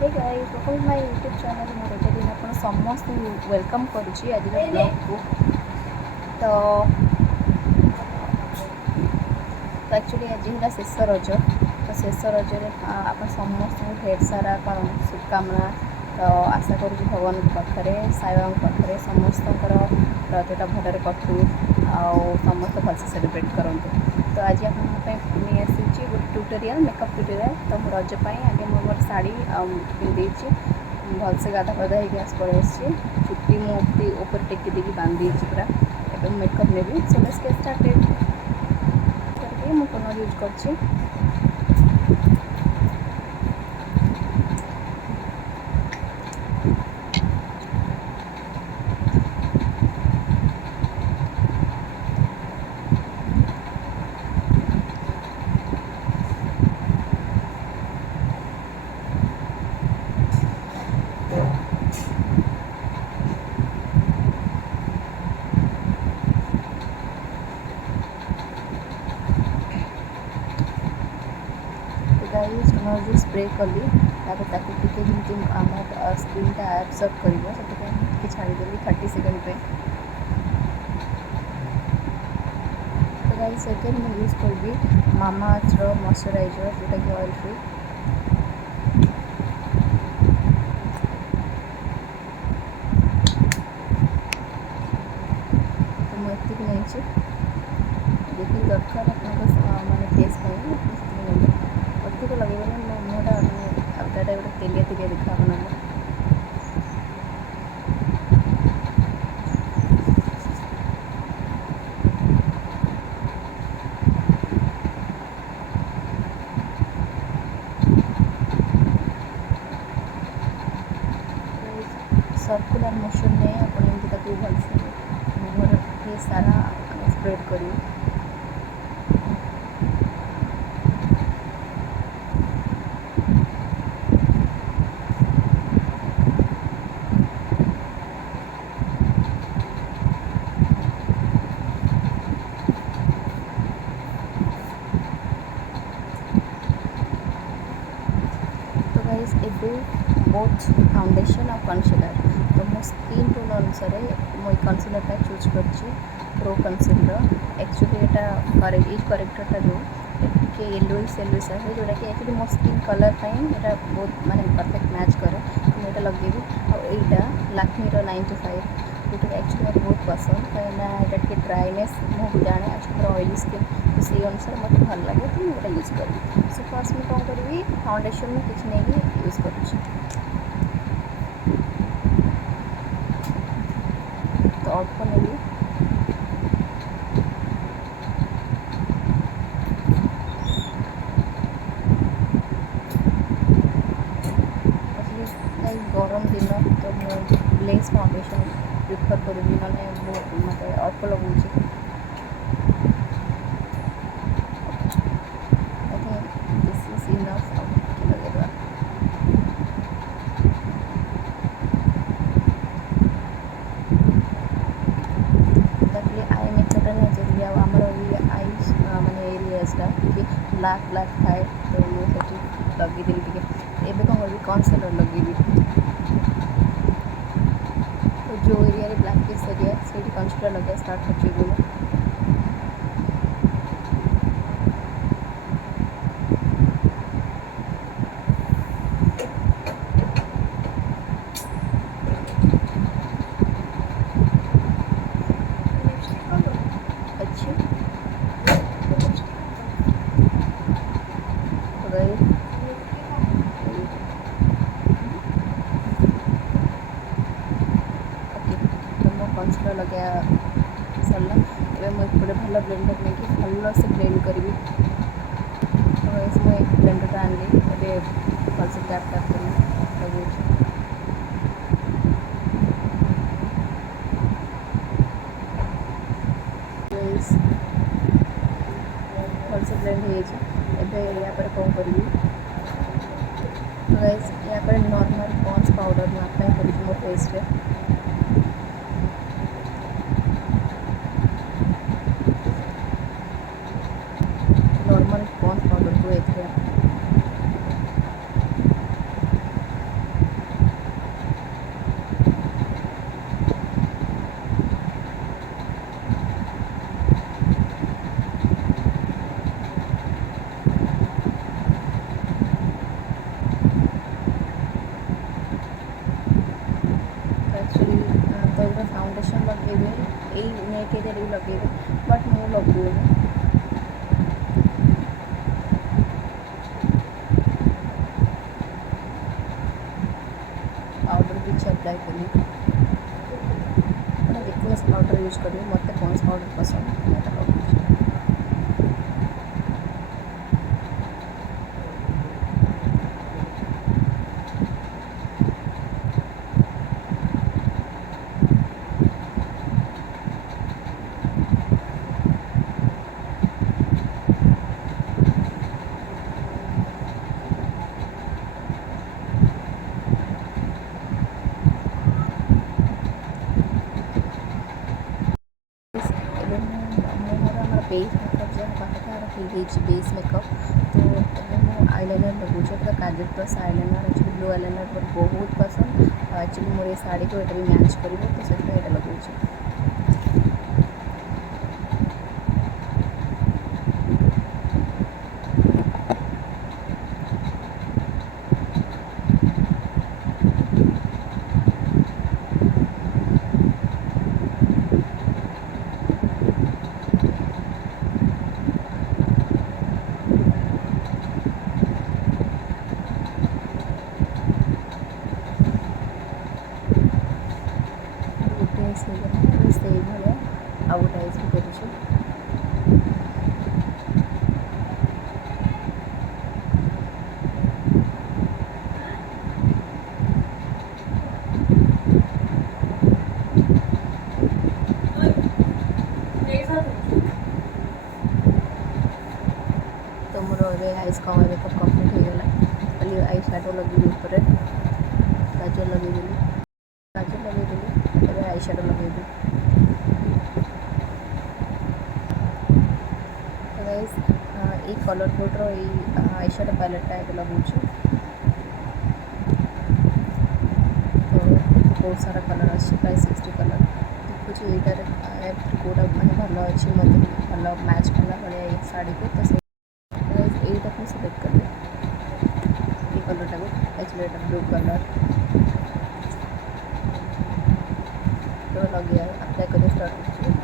Hey guys welcome to my YouTube channel मोर एटा दिन आपन समस्त वेलकम करुच्ची आज ब्लॉग को। तो एक्चुअली आज है शेष रज। तो शेष रज आप समस्त ढेर सारा कौन शुभकामना। तो आशा करुँच भगवान पाखे साई बाबा पाखे समस्त रजटा भलरे कटू समस्त भलसे सेलिब्रेट करूँ। तो आज आपे गोटे ट्यूटोरियल मेकअप ट्यूटोरियल। तो रजप आगे मोर शाढ़ी पिंधे भलसे गाधा पाधा होस पड़े चुटी मुफ्ती ऊपर टेकी देकी बांधी पूरा एवं makeup navy so let's get started करके मु टोनर यूज करछि। गाइस टोनर जो स्प्रे कली टी आम स्किनटा एब्सर्व कर छाड़देली 30 सेकेंड पे। तो गाइस सेकेंड मैं यूज करी मामाअर्थर मॉइस्चराइजर जोटा कि ऑयल फ्री। तो मुझे नहीं देखिए दरकार माने फेस अधिक लगे मुँहटा अलगा टाइप तेलिया तेलिया देखा ना। सर्कुलर मोशन में आप भलसे मुहर फेस सारा स्प्रेड करें। बोथ फाउंडेशन और कन्सीलर तो मो स्किन टोन अनुसार मुझे कन्सीलरटा चूज कर प्रो कन्सीलर। एक्चुअली यहाँ करेक्टरटा जो येलोइश येलोइश आए जोटा कि एक्चुअली मो स्किन कलर यहाँ बहुत माने परफेक्ट मैच करे मुझे लगेबी। और लैक्मे 95 जोटा एक्चुअली मत बहुत पसंद कहीं यहाँ ड्राइनेस मुझे जाने आज ऑयली स्किन तो से अनुसार मत भल लगे तो मुझे यूज करी। सो फर्स्ट मुझे कौन करी फाउंडेशन में किसी नहीं यूज कर तो अल्प नेली गरम दिन तो मुझे लेस फाउंडेशन प्रिफर करूँगी मैंने मत अल्प लगुच। दिस इज इनफ लगे आई मेकअपटा नहीं जरूरी आमर आई माने एरियासटा ब्लाक ब्लाक थाए तो मुझे लगेदेली टे एवं कौन करी कन्सीलर लगेबी। तो जो एरिया ब्लाक फेस एरिया से कन्सीलर लगे स्टार्ट कर अच्छी। तो गई कन्सीलर लगे सरला मुझे भल ब्लेंडर नहीं भल से ब्लेंड करी। तो मुझे ब्लेंडर आनली भल से टैप टैप कर लगे भल से ब्लेंड हो या पर कौन करी। तो या पर नॉर्मल पॉन्स पाउडर मैं अप्लाई करी मो फेस रे। नॉर्मल पॉन्स पाउडर को ଲଗେଇବେ, ଏଇ ନେକ୍ ଏରିଆରେ ବି ଲଗେଇବେ, ବଟ୍ ମୁଁ ଲଗଉନି। ପାଉଡ଼ର କିଛି ଆପ୍ଲାଏ କରିବି, ଆପଣ ଯେକୌଣସି ପାଉଡ଼ର ୟୁଜ୍ କରିବେ, ମୋତେ ପଣ୍ଡସ୍ ପାଉଡ଼ର ପସନ୍ଦ, ମୁଁ ଏଇଟା ଲଗାଉଛି। ଏବେ ମୋର ଆମର ବେସ୍ ମେକଅପ୍ ଯାହା ବାହାଘର ହେଇଯାଇଛି ବେସ୍ ମେକଅପ୍, ତ ଏବେ ମୁଁ ଆଇଲାଇନର୍ ଲଗାଉଛି। ଏଇଟା kajal plus eyeliner, actually blue eyeliner ମୋର ବହୁତ ପସନ୍ଦ, ଆଉ ଆକ୍ଚୁଆଲି ମୋର ଏ ଶାଢ଼ୀକୁ ଏଇଟା ବି ମ୍ୟାଚ୍ କରିବ, ତ ସେଥିପାଇଁ ଏଇଟା ଲଗାଉଛି। ଗୋଟେ ହେଇଗଲା, ସେଇଭଳିଆ ଆଉ ଗୋଟେ ଆଇସ୍ ବି କରୁଛି। ତ ମୋର ଏବେ ଆଇସ୍ ମେକଅପ୍ କମ୍ପ୍ଲିଟ୍ ହେଇଗଲା, ଖାଲି ଆଇ ଶ୍ୟାଡ଼ୋ ଲଗେଇବି ଉପରେ, କାଜଲ ଲଗେଇଦେଲି, ଏବେ ଆଇ ଶ୍ୟାଡ଼ୋ ଲଗେଇବି। ତ ଗାଇସ୍ ଏଇ କଲର୍ କୋଡ଼୍ର ଏଇ ଆଇ ଶ୍ୟାଡ଼ୋ ପ୍ୟାଲେଟ୍ଟା ଏବେ ଲଗାଉଛି। ତ ବହୁତ ସାରା କଲର୍ ଅଛି, ପ୍ରାୟ 60 କଲର୍, ଦେଖୁଛି ଏଇଟାରେ କେଉଁଟା ମାନେ ଭଲ ଅଛି, ମୋତେ ଭଲ ମ୍ୟାଚ୍ କଲା ଭଳିଆ ଏଇ ଶାଢ଼ୀକୁ, ତ ସେ ଏଇଟାକୁ ସିଲେକ୍ଟ କଲି, এই କଲର୍ଟାକୁ, ଆକ୍ଚୁଆଲି ଏଇଟା ବ୍ଲୁ କଲର୍, ତ ଲଗେଇବା ଆପ୍ଲାଏ କରିବା ଷ୍ଟାର୍ଟ କରୁଛି।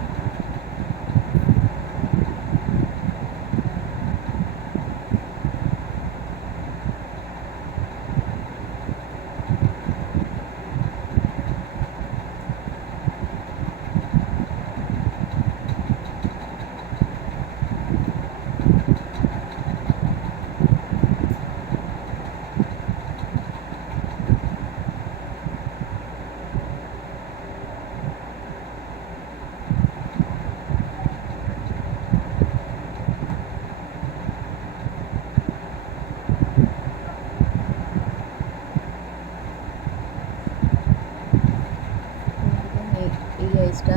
এই আইসটা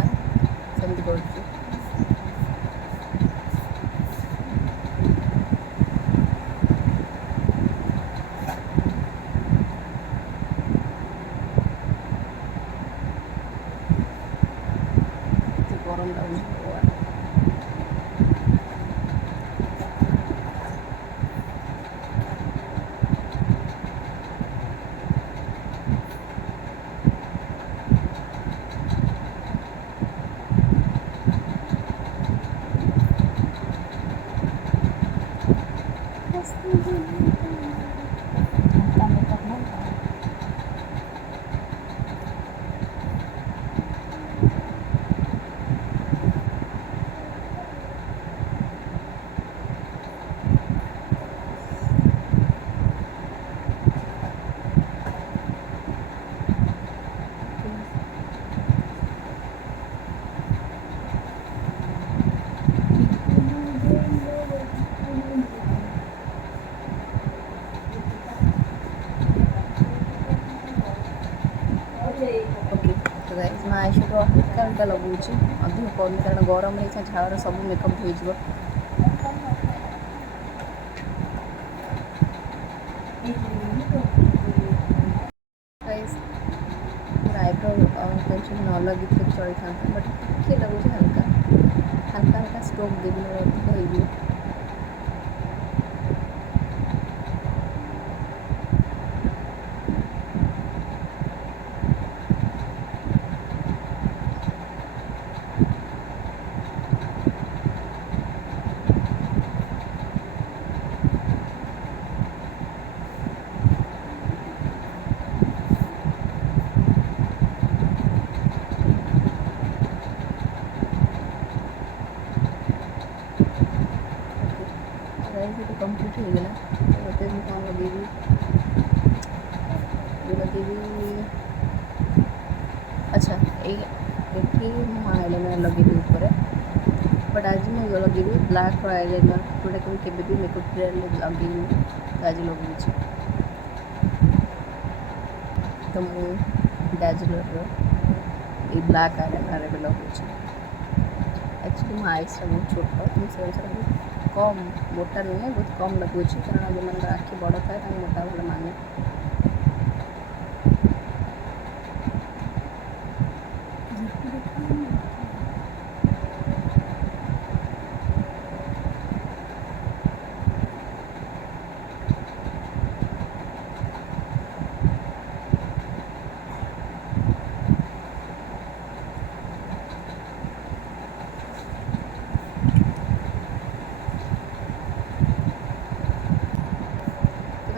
সেମିତି କରୁଛି। ଗରମ ଲାଗୁଛି। ଓକେ, ତ ଗାଇସ୍ ମୁଁ ଆଇ ଶ୍ୟାଡ଼ୋ ହାଲକା ହାଲକା ଲଗାଉଛି, ଅଧିକ କରୁନି କାରଣ ଗରମ ହେଇଛି, ଝାଳରେ ସବୁ ମେକଅପ୍ ଧୋଇଯିବ। ଗାଇସ୍ ମୋର ଆଇବ୍ରୋ ପେନ୍ସିଲ୍ ନ ଲଗେଇଥିଲେ ବି ଚଳିଥାନ୍ତା, ବଟ୍ ଟିକେ ଲାଗୁଛି ହାଲକା ହାଲକା ଷ୍ଟ୍ରୋକ୍ ଦେବି, ମୋର ଅଧିକ ହେଇଯିବ। भी लगेगी। अच्छा ये ମୁଁ ଆଇଲାଇନର୍ ଲଗେଇବି ଉପରେ, ବଟ୍ ଆଜି ମୁଁ ଲଗେଇବି ବ୍ଲାକ୍ ଆଇଲାଇନର୍, ଯେଉଁଟାକି ମୁଁ କେବେ ବି ମେକଅପ୍ ଟ୍ରେରେ ଲଗେଇନି, ତ ଆଜି ଲଗାଉଛି। ତ ମୁଁ ଡାଜଲର୍ର ଏଇ ବ୍ଲାକ୍ ଆଇଲାଇନର୍ ଏବେ ଲଗାଉଛି। ଆକ୍ଚୁଆଲି ମୋ ଆଇସ୍ଟା ବହୁତ ଛୋଟ, ମୁଁ ସେ ଅନୁସାରେ ବହୁତ କମ୍ ମୋଟା ନୁହେଁ, ବହୁତ କମ୍ ଲଗାଉଛି, କାରଣ ଯେଉଁମାନଙ୍କର ଆଖି ବଡ଼ ଥାଏ ତାଙ୍କୁ ମୋଟା ଭଲ ମାନେ।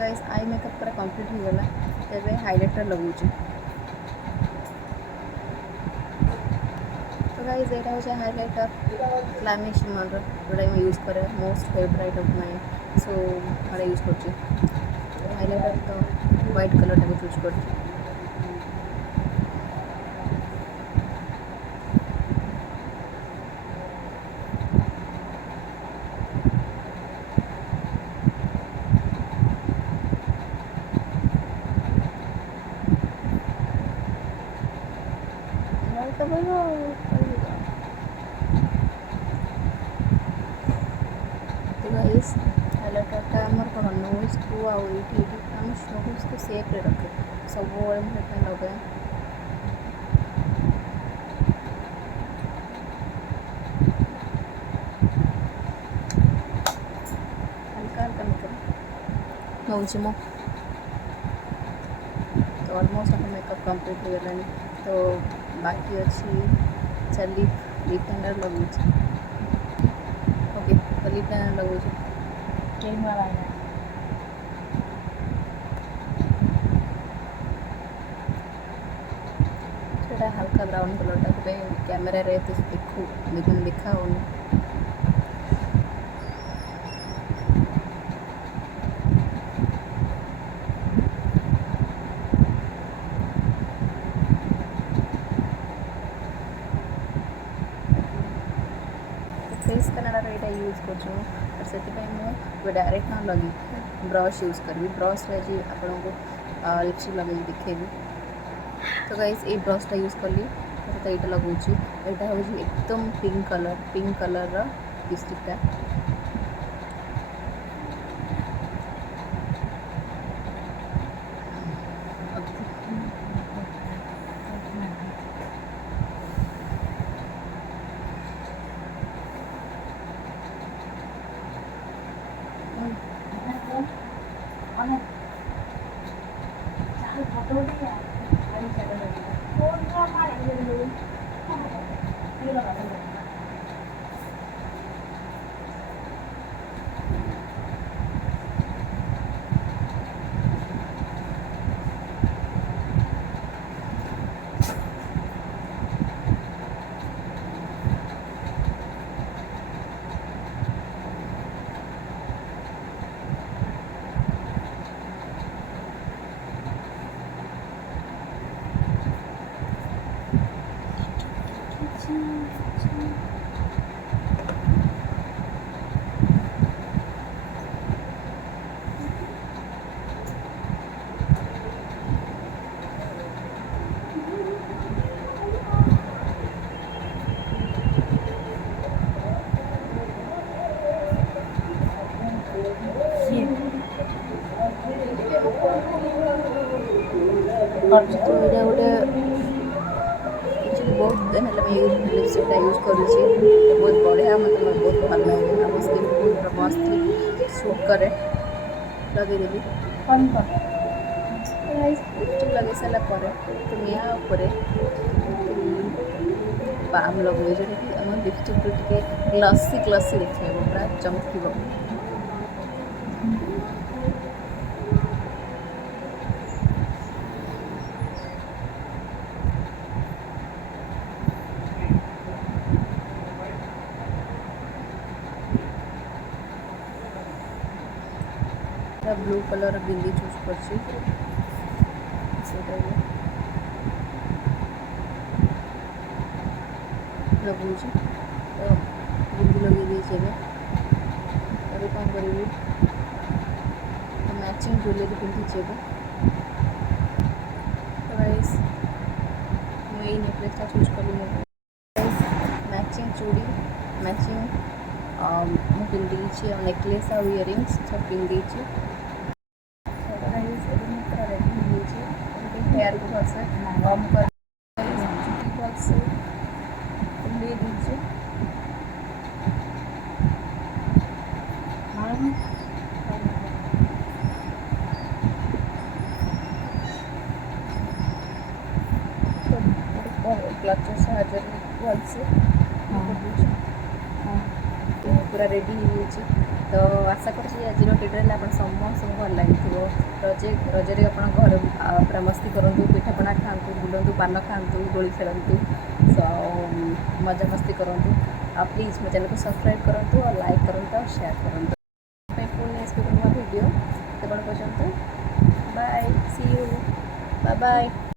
गाइस आई मेकअप पूरा कंप्लीट हो गला, तेरे हाइलाइटर लगाऊँ। तो गाइस यहाँ हूँ हाइलाइटर क्लामी शिमर जोड़ा मैं यूज करे, मोस्ट फेवरेट ऑफ माइन, सो मैं यूज कर हाइलाइटर। तो व्हाइट कलर टाइम चूज कर गाइस हाइलाइटर आमर कौन नोज को आम नोज को सेप्रे रखे सब लगे। हल्का हल्का मेकअप नौची मो, तो ऑलमोस्ट हम मेकअप कंप्लीट हो गलानी। तो बाकी अच्छी चली लिप लाइनर लगुच। ओके तो लिप लाइनर लगुच सेटा हल्का ब्राउन कलर पे कैमेरा रे तो देखा होनी। फेस कनाडार यहाँ यूज कर डायरेक्ट ना लगे ब्रश यूज करी, ब्रश आज आपन को लिपस्टिक लगे दिखेबी। तो गाइस ये ब्रशटा यूज कली तो ये लगाऊँ। यहाँ हूँ एकदम पिंक कलर लिपस्टिकटा। तो ये गोटे एक्चुअली बहुत दिन है लिपस्टिकटा यूज करुँची, बहुत बढ़िया मतलब बहुत भल लगे। आम स्किन बहुत मस्त सूट करे लगेदेवी। लिपस्टिक लगे सारापर तो या बाम लगे जोटा कि आम लिपस्टिक टे ग्लसी ग्लसी देखा पूरा चमक। ब्लू कलर बिंदी चूज कर लगुच तो बिंदी लगे देचे ଏବେ କ'ଣ କରିବି मैचिंग ज्वेलरी पिंधुचे तो गाइस मुझे नेकलेसटा चूज कली मैचिंग चूड़ी मैचिंग ମୁଁ ପିନ୍ଧିଛି ଆଉ ନେକଲେସ୍ ଆଉ ଇୟରିଙ୍ଗସ୍ ସବୁ ପିନ୍ଧିଛି ମୁଁ ପୁରା ରେଡ଼ି ହେଇଯାଇଛି ହେୟାର୍କୁ ଭଲସେ କମ୍ କରି ଚୁଟି ଭଲସେ ବୁଲେଇ ଦେଇଛି କ୍ଲଚର୍ ସାହାଯ୍ୟରେ ଭଲସେ पूरा रेडी हो तो आशा करुँच आज भिडियो आप समस्त भल लगी रजरे आप घर पूरा मस्ती करूँ पिठापणा खातु बुलूँ पान खातु गोली खेलतु सो मजा मस्ती करूँ प्लीज़ मो चैनल को सब्सक्राइब करूँ और लाइक करूँ और शेयर करूँ पुणी नेक्स्ट भिडियो तब पर्यंत bye see you bye bye.